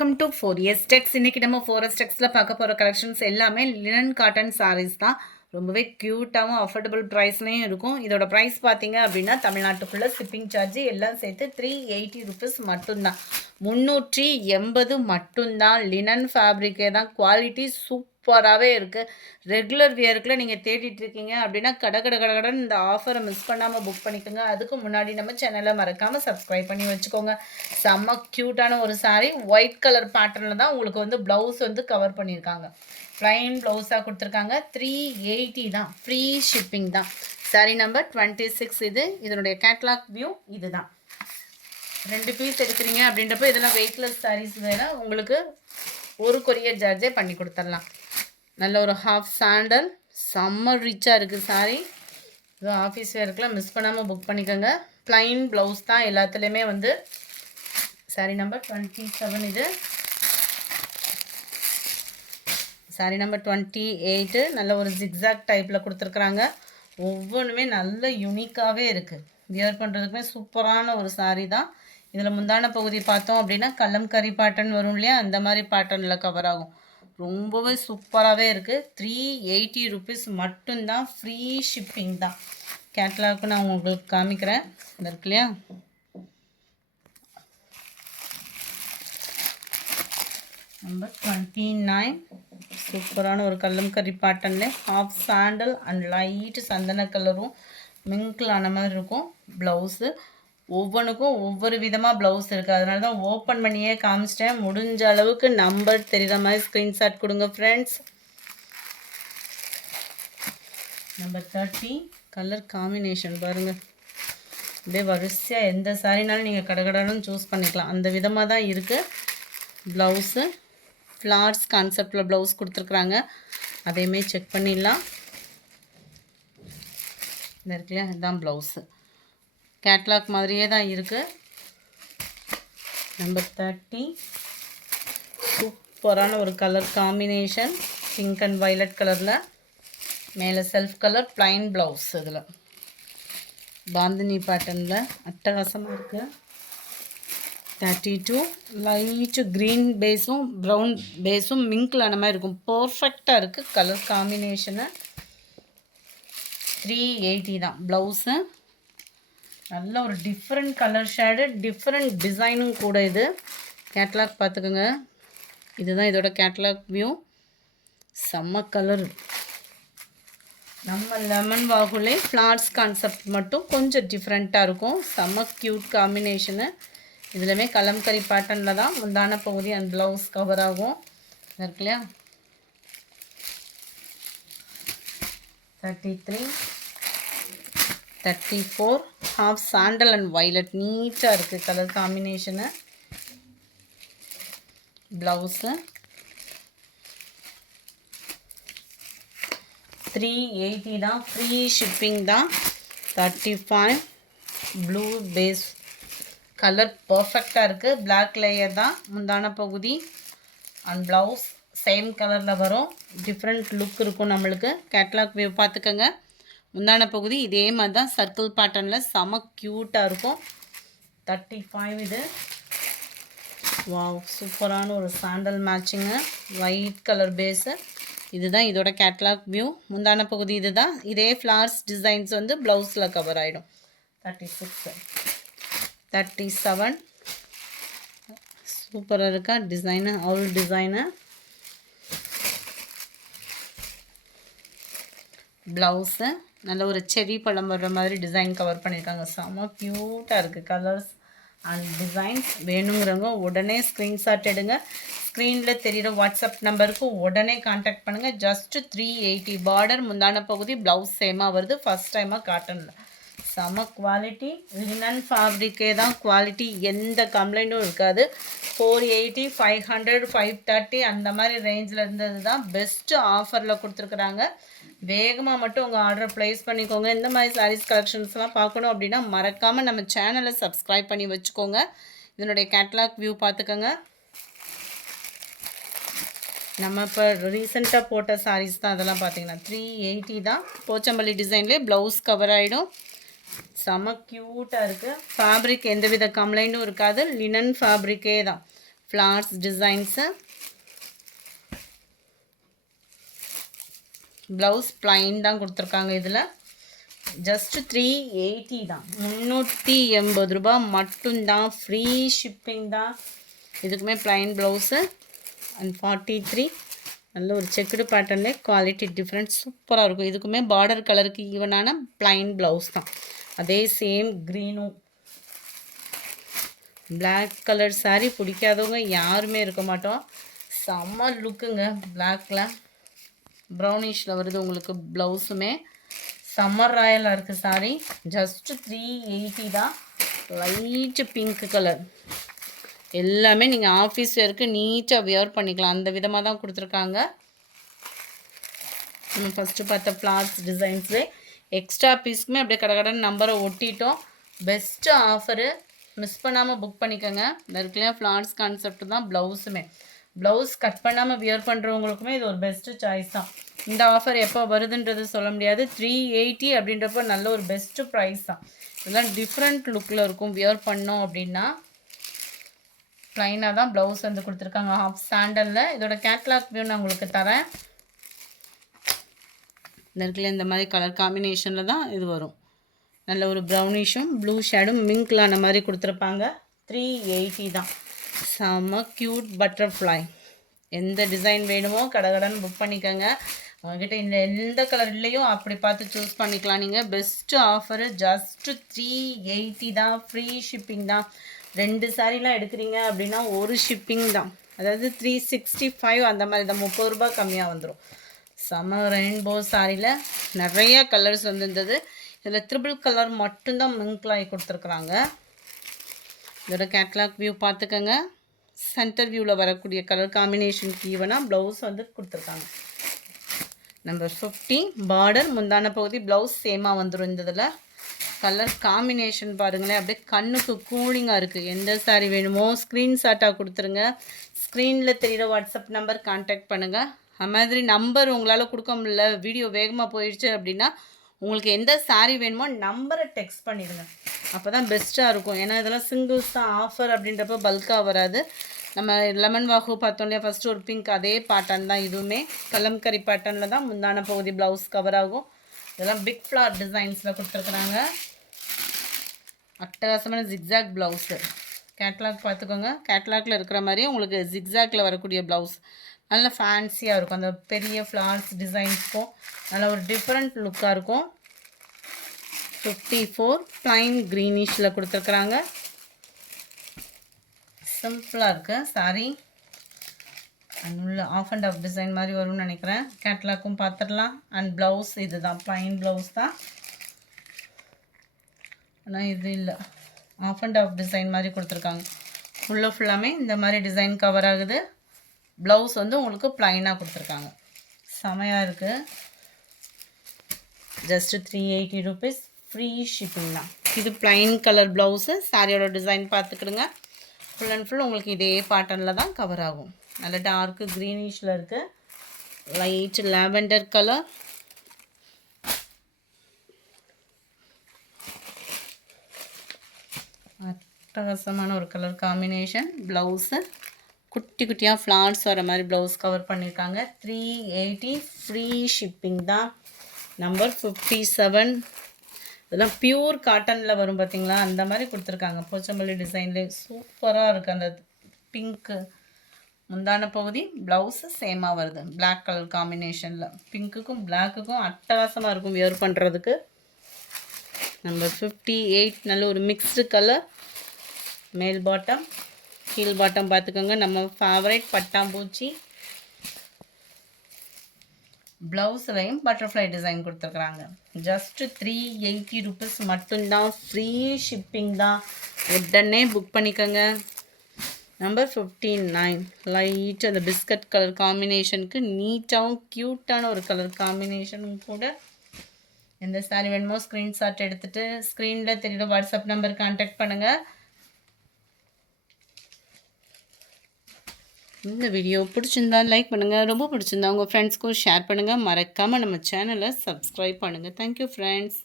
Welcome to 4S Tex. இன்னைக்கு நம்ம 4S Texல பார்க்க போகிற கலெக்ஷன்ஸ் எல்லாமே லினன் காட்டன் சாரீஸ் தான். ரொம்பவே க்யூட்டாகவும் அஃபோர்டபுள் ப்ரைஸ்லையும் இருக்கும். இதோட ப்ரைஸ் பார்த்தீங்க அப்படின்னா தமிழ்நாட்டுக்குள்ளே ஷிப்பிங் சார்ஜ் எல்லாம் சேர்த்து 380 ருபீஸ் மட்டும்தான். 380 மட்டும்தான். லினன் ஃபேப்ரிக்கே தான். குவாலிட்டி சூப்பராகவே இருக்குது. ரெகுலர் வியருக்குள்ள நீங்கள் தேடிட்டு இருக்கீங்க அப்படின்னா கடகடன் இந்த ஆஃபரை மிஸ் பண்ணாமல் புக் பண்ணிக்கோங்க. அதுக்கு முன்னாடி நம்ம சேனலை மறக்காமல் சப்ஸ்கிரைப் பண்ணி வச்சுக்கோங்க. செம்ம க்யூட்டான ஒரு சாரீ. ஒயிட் கலர் பேட்டர்னில் தான் உங்களுக்கு வந்து ப்ளவுஸ் வந்து கவர் பண்ணியிருக்காங்க. ப்ளைன் ப்ளவுஸாக கொடுத்துருக்காங்க. 380 தான். ஃப்ரீ ஷிப்பிங் தான். சாரீ நம்பர் 26 இது. இதனுடைய கேட்லாக் வியூ இது தான். 2 பீஸ் எடுக்கிறீங்க அப்படின்றப்போ இதெல்லாம் வெயிட்லெஸ் சாரீஸ் வேறு. உங்களுக்கு ஒரு கொரியர் சார்ஜே பண்ணி கொடுத்துடலாம். நல்ல ஒரு ஹாஃப் சாண்டல். செம்ம ரிச்சாக இருக்குது சாரீ. இது ஆஃபீஸ் வேர்க்கெலாம் மிஸ் பண்ணாமல் புக் பண்ணிக்கோங்க. ப்ளைன் ப்ளவுஸ் தான் எல்லாத்துலேயுமே வந்து. சாரீ நம்பர் 27 இது. சாரீ நம்பர் 28 நல்ல ஒரு ஜிக்ஸாக் டைப்பில் கொடுத்துருக்குறாங்க. ஒவ்வொன்றுமே நல்ல யூனிக்காகவே இருக்குது. வியர் பண்ணுறதுக்குமே சூப்பரான ஒரு சாரீ தான். இதில் முந்தான பகுதி பார்த்தோம் அப்படின்னா கலம்கரி பேட்டர்ன் வரும் இல்லையா, அந்த மாதிரி பேட்டர்னில் கவர் ஆகும். ரொம்பவே சூப்பராகவே இருக்குது. 380 ருபீஸ் மட்டும்தான். ஃப்ரீ ஷிப்பிங் தான். கேட்லாக்கு நான் உங்களுக்கு காமிக்கிறேன். இந்த இருக்கு இல்லையா, நம்பர் 29 சூப்பரான ஒரு கல்லம்கரி பேட்டர்னில் ஹாஃப் சாண்டல் அண்ட் லைட்டு சந்தன கலரும் மிங்கிள் ஆன மாதிரி இருக்கும். ப்ளவுஸு ஒவ்வொன்றுக்கும் ஒவ்வொரு விதமாக ப்ளவுஸ் இருக்குது. அதனால தான் ஓப்பன் பண்ணியே காமிச்சிட்டேன். முடிஞ்ச அளவுக்கு நம்பர் தெரிகிற மாதிரி ஸ்க்ரீன்ஷாட் கொடுங்க ஃப்ரெண்ட்ஸ். நம்பர் 30 கலர் காம்பினேஷன் பாருங்கள். அப்படியே வரிசையாக எந்த சாரினாலும் நீங்கள் கடகடன்னு சூஸ் பண்ணிக்கலாம். அந்த விதமாக தான் இருக்குது. ப்ளவுஸு ஃப்ளார்ஸ் கான்செப்டில் ப்ளவுஸ் கொடுத்துருக்குறாங்க. அதையுமே செக் பண்ணிடலாம். இந்த இருக்குல்லையா, இதுதான் ப்ளவுஸு. கேட்லாக் மாதிரியே தான் இருக்குது. நம்பர் 30 சூப்பரான ஒரு colour combination. Pink and violet கலரில். மேலே செல்ஃப் கலர் ப்ளைன் ப்ளவுஸ். இதில் பாந்தினி பேட்டர்னில் அட்டகாசமாக இருக்குது. 32 லைட்டு க்ரீன் பேஸும் ப்ரௌன் பேஸும் மிங்கிள் ஆன மாதிரி இருக்கும். பர்ஃபெக்டாக இருக்குது கலர் காம்பினேஷனு. 380 தான். ப்ளவுஸு நல்ல ஒரு டிஃப்ரெண்ட் கலர் ஷேடு, டிஃப்ரெண்ட் டிசைனும் கூட. இது கேட்லாக் பார்த்துக்கோங்க. இதுதான் இதோட கேட்லாக் வியூ. செம்ம கலர். நம்ம லெமன் வாகுலே ஃப்ளார்ஸ் கான்செப்ட் மட்டும் கொஞ்சம் டிஃப்ரெண்ட்டாக இருக்கும். செம்ம க்யூட் காம்பினேஷனு. இதுலையுமே கலம்கரி பேட்டர்னில் தான் முந்தான பகுதி அண்ட் ப்ளவுஸ் கவர் ஆகும். இருக்கு இல்லையா, 33 34 ஹாஃப் சாண்டல் அண்ட் வைலட் நீட்டாக இருக்குது கலர் காம்பினேஷனு. ப்ளவுஸு 380 தான். ஃப்ரீ ஷிப்பிங் தான். 35 ப்ளூ பேஸ் கலர் பர்ஃபெக்டாக இருக்குது. பிளாக் லேயர் தான் முந்தான பகுதி அண்ட் ப்ளவுஸ் சேம் கலரில் வரும். டிஃப்ரெண்ட் லுக் இருக்கும் நம்மளுக்கு. கேட்லாக் வியூ பார்த்துக்கோங்க. முந்தான பகுதி இதே மாதிரி தான் சர்க்கிள் பேட்டர்னில் செம க்யூட்டாக இருக்கும். 35 இது. வாவ், சூப்பரான ஒரு sandal matching. White colour base. இதுதான் இதோட கேட்லாக் வியூ. முந்தான பகுதி இது தான். இதே ஃப்ளார்ஸ் டிசைன்ஸ் வந்து ப்ளவுஸில் கவர் ஆகிடும். 36 37 சூப்பராக இருக்கா டிசைனு. All design. ப்ளவுஸு நல்ல ஒரு செரி பழம் வர்ற மாதிரி டிசைன் கவர் பண்ணியிருக்காங்க. செம்ம க்யூட்டாக இருக்குது கலர்ஸ் அண்ட் டிசைன்ஸ். வேணுங்கிறவங்க உடனே ஸ்க்ரீன்ஷாட் எடுங்க. ஸ்க்ரீனில் தெரிகிற வாட்ஸ்அப் நம்பருக்கு உடனே கான்டாக்ட் பண்ணுங்கள். ஜஸ்ட்டு 380. பார்டர் முந்தான பகுதி ப்ளவுஸ் சேமாக வருது. ஃபஸ்ட் டைமாக காட்டனில். செம குவாலிட்டி. லினன் ஃபேப்ரிக்கே தான். குவாலிட்டி எந்த கம்ப்ளைண்ட்டும் இருக்காது. 480 500 530 அந்த மாதிரி ரேஞ்சில் இருந்தது தான். பெஸ்ட்டு ஆஃபரில் கொடுத்துருக்குறாங்க. வேகமாக மட்டும் உங்கள் ஆர்டர் ப்ளேஸ் பண்ணிக்கோங்க. இந்த மாதிரி சாரீஸ் கலெக்ஷன்ஸ்லாம் பார்க்கணும் அப்படின்னா மறக்காமல் நம்ம சேனலை சப்ஸ்கிரைப் பண்ணி வச்சுக்கோங்க. இதனுடைய கேட்லாக் வியூ பார்த்துக்கோங்க. நம்ம இப்போ ரீசெண்டாக போட்ட சாரீஸ் தான் அதெல்லாம் பார்த்தீங்கன்னா 380 தான். போச்சம்பள்ளி டிசைன்லேயே ப்ளவுஸ் கவர் ஆகிடும். செம க்யூட்டாக இருக்குது. ஃபேப்ரிக் எந்தவித கம்ப்ளைண்ட்டும் இருக்காது. லினன் ஃபேப்ரிக்கே தான். Flowers designs. ப்ளவுஸ் ப்ளைன் தான் கொடுத்துருக்காங்க. இதில் ஜஸ்ட் 380 தான், 380 ரூபா மட்டும்தான். ஃப்ரீ ஷிப்பிங் தான். இதுக்குமே ப்ளைன் ப்ளவுஸு. அண்ட் 43 நல்ல ஒரு செக்குடு பேட்டர்ன்லே குவாலிட்டி டிஃப்ரெண்ட் சூப்பராக இருக்கும். இதுக்குமே பார்டர் கலருக்கு ஈவனான ப்ளைன் ப்ளவுஸ் தான். அதே சேம் க்ரீனும் பிளாக் கலர் சாரீ பிடிக்காதவங்க யாருமே இருக்க மாட்டோம். செம்ம லுக்குங்க. பிளாக்கில் ப்ரௌனிஷில் வருது உங்களுக்கு ப்ளவுஸுமே. சம்மர் ராயலாக இருக்குது சாரீ. ஜஸ்ட்டு 380 தான். Light pink colour. எல்லாமே நீங்கள் ஆஃபீஸ் வேருக்கு நீட்டாக வியர் பண்ணிக்கலாம். அந்த விதமாக தான் கொடுத்துருக்காங்க. நம்ம ஃபஸ்ட்டு பார்த்த ஃப்ளார்ஸ் டிசைன்ஸு எக்ஸ்ட்ரா பீஸ்க்குமே அப்படியே கடகடன்னு நம்பரை ஒட்டிட்டோம். பெஸ்ட்டு ஆஃபரு, மிஸ் பண்ணாமல் புக் பண்ணிக்கோங்க. இந்த இருக்குல்லையா ஃப்ளார்ஸ் கான்செப்ட் தான் ப்ளவுஸுமே. ப்ளவுஸ் கட் பண்ணாமல் வியர் பண்ணுறவங்களுக்குமே இது ஒரு பெஸ்ட்டு சாய்ஸ் தான். இந்த ஆஃபர் எப்போ வருதுன்றது சொல்ல முடியாது. 380 அப்படின்றப்ப நல்ல ஒரு பெஸ்ட்டு ப்ரைஸ் தான். இதெல்லாம் டிஃப்ரெண்ட் லுக்கில் இருக்கும். வியர் பண்ணோம் அப்படின்னா ப்ளைனாக தான் ப்ளவுஸ் வந்து கொடுத்துருக்காங்க. ஹாஃப் சாண்டலில். இதோட கேட்லாக் வியூ நான் உங்களுக்கு தரேன். இந்த இடத்துல இந்த மாதிரி கலர் காம்பினேஷனில் தான் இது வரும். நல்ல ஒரு ப்ரௌனிஷும் ப்ளூ ஷேடும் மிங்க்லான மாதிரி கொடுத்துருப்பாங்க. 380 தான். செம்ம க்யூட் பட்டர்ஃப்ளை. எந்த டிசைன் வேணுமோ கடகடன்னு புக் பண்ணிக்கோங்க. உங்கள்கிட்ட இந்த எந்த கலர் இல்லையோ அப்படி பார்த்து சூஸ் பண்ணிக்கலாம். நீங்கள் பெஸ்ட்டு ஆஃபரு ஜஸ்ட்டு 380 தான். ஃப்ரீ ஷிப்பிங் தான். 2 சாரீலாம் எடுக்கிறீங்க அப்படின்னா ஒரு ஷிப்பிங் தான். அதாவது 365 அந்த மாதிரி தான். 30 ரூபா கம்மியாக வந்துடும். செம்ம ரெயின்போ சாரியில் நிறைய கலர்ஸ் வந்துருந்தது. இதில் ட்ரிபிள் கலர் மட்டும்தான் மிங்க்லாகி கொடுத்துருக்குறாங்க. இதோட கேட்லாக் வியூ பார்த்துக்கோங்க. சென்டர் வியூவில் வரக்கூடிய கலர் காம்பினேஷனுக்கு ஈவனாக ப்ளவுஸ் வந்து கொடுத்துருக்காங்க. நம்பர் 50 பார்டர் முந்தான பகுதி ப்ளவுஸ் சேமாக வந்துடும். இந்த இதில் கலர் காம்பினேஷன் பாருங்களேன், அப்படியே கண்ணுக்கு கூலிங்காக இருக்குது. எந்த சாரீ வேணுமோ ஸ்க்ரீன்ஷாட்டாக கொடுத்துருங்க. ஸ்க்ரீனில் தெரிகிற வாட்ஸ்அப் நம்பர் கான்டாக்ட் பண்ணுங்கள். அது மாதிரி நம்பர் உங்களால் கொடுக்க முடியல, வீடியோ வேகமாக போயிடுச்சு அப்படின்னா உங்களுக்கு எந்த சாரீ வேணுமோ நம்பரை டெக்ஸ்ட் பண்ணிடுங்க. அப்போ தான் பெஸ்ட்டாக இருக்கும். ஏன்னா இதெல்லாம் சிங்கிள்ஸ் தான் ஆஃபர் அப்படின்றப்ப பல்காக வராது. நம்ம லெமன் வாகு பார்த்தோம் இல்லையா, ஃபஸ்ட்டு ஒரு பிங்க் அதே பேட்டர்ன் தான். இதுவுமே கலம்கரி பேட்டர்னில் தான் முந்தான பகுதி ப்ளவுஸ் கவர் ஆகும். இதெல்லாம் பிக் ஃப்ளார் டிசைன்ஸில் கொடுத்துருக்குறாங்க. அட்டகாசமான ஜிக்ஸாக் ப்ளவுஸு. கேட்லாக் பார்த்துக்கோங்க. கேட்லாகில் இருக்கிற மாதிரியே உங்களுக்கு ஜிக்ஸாக்ல வரக்கூடிய ப்ளவுஸ் நல்ல ஃபேன்சியாக இருக்கும். அந்த பெரிய ஃப்ளார்ஸ் டிசைன்ஸ்க்கும் நல்ல ஒரு டிஃப்ரெண்ட் லுக்காக இருக்கும். 54 ப்ளைன் க்ரீனிஷில் கொடுத்துருக்குறாங்க. சிம்பிளாக இருக்குது சாரீ. உள்ள ஆஃப் அண்ட் ஆஃப் டிசைன் மாதிரி வரும்னு நினைக்கிறேன். கேட்லாக்கும் பார்த்துடலாம். அண்ட் ப்ளவுஸ் இது தான், ப்ளைன் ப்ளவுஸ் தான். ஆனால் இது இல்லை, ஆஃப் அண்ட் ஆஃப் டிசைன் மாதிரி கொடுத்துருக்காங்க. ஃபுல்லாமே இந்த மாதிரி டிசைன் கவர் ஆகுது. ப்ளவுஸ் வந்து உங்களுக்கு ப்ளைனாக கொடுத்துருக்காங்க. செமையாக இருக்குது. Just 380 rupees. ஃப்ரீ ஷிப்பிங் தான். இது ப்ளைன் கலர் ப்ளவுஸு. சாரியோட டிசைன் பார்த்துக்கிடுங்க. ஃபுல் அண்ட் ஃபுல் உங்களுக்கு இதே பேட்டர்னில் தான் கவர் ஆகும். நல்ல டார்க்கு க்ரீனிஷில் இருக்குது. Light lavender colour. அட்டகாசமான ஒரு கலர் காம்பினேஷன். ப்ளவுஸு குட்டி குட்டியாக ஃப்ளார்ஸ் வர மாதிரி ப்ளவுஸ் கவர் பண்ணியிருக்காங்க. 380 ஃப்ரீ ஷிப்பிங் தான். நம்பர் 57. இதெல்லாம் பியூர் காட்டனில் வரும் பார்த்தீங்களா, அந்த மாதிரி கொடுத்துருக்காங்க. போச்சம்பள்ளி டிசைன்லேயே சூப்பராக இருக்குது. அந்த பிங்க்கு முந்தான பகுதி ப்ளவுஸு சேமாக வருது. பிளாக் கலர் காம்பினேஷனில் பிங்க்குக்கும் பிளாக்குக்கும் அட்டகாசமாக இருக்கும் வியர் பண்ணுறதுக்கு. நம்பர் 58 நல்ல ஒரு மிக்ஸ்டு கலர். மேல் பாட்டம் கீழ் பாட்டம் பார்த்துக்கோங்க. நம்ம ஃபேவரட் பட்டாம்பூச்சி. ப்ளவுஸ்லையும் பட்டர்ஃப்ளை டிசைன் கொடுத்துருக்குறாங்க. ஜஸ்ட்டு 380 ருபீஸ் மட்டும்தான். ஃப்ரீ ஷிப்பிங் தான். உடனே புக் பண்ணிக்கோங்க. நம்பர் 59 லைட் அந்த பிஸ்கட் கலர் காம்பினேஷனுக்கு நீட்டாகவும் க்யூட்டான ஒரு கலர் காம்பினேஷனும் கூட. எந்த சாரீ வேணுமோ ஸ்க்ரீன்ஷாட் எடுத்துகிட்டு ஸ்க்ரீனில் தெரியுற வாட்ஸ்அப் நம்பர் கான்டாக்ட் பண்ணுங்கள். இந்த வீடியோ பிடிச்சிருந்தா லைக் பண்ணுங்கள். ரொம்ப பிடிச்சிருந்தா உங்கள் ஃப்ரெண்ட்ஸ்க்கும் ஷேர் பண்ணுங்கள். மறக்காமல் நம்ம சேனலை சப்ஸ்கிரைப் பண்ணுங்கள். Thank you friends.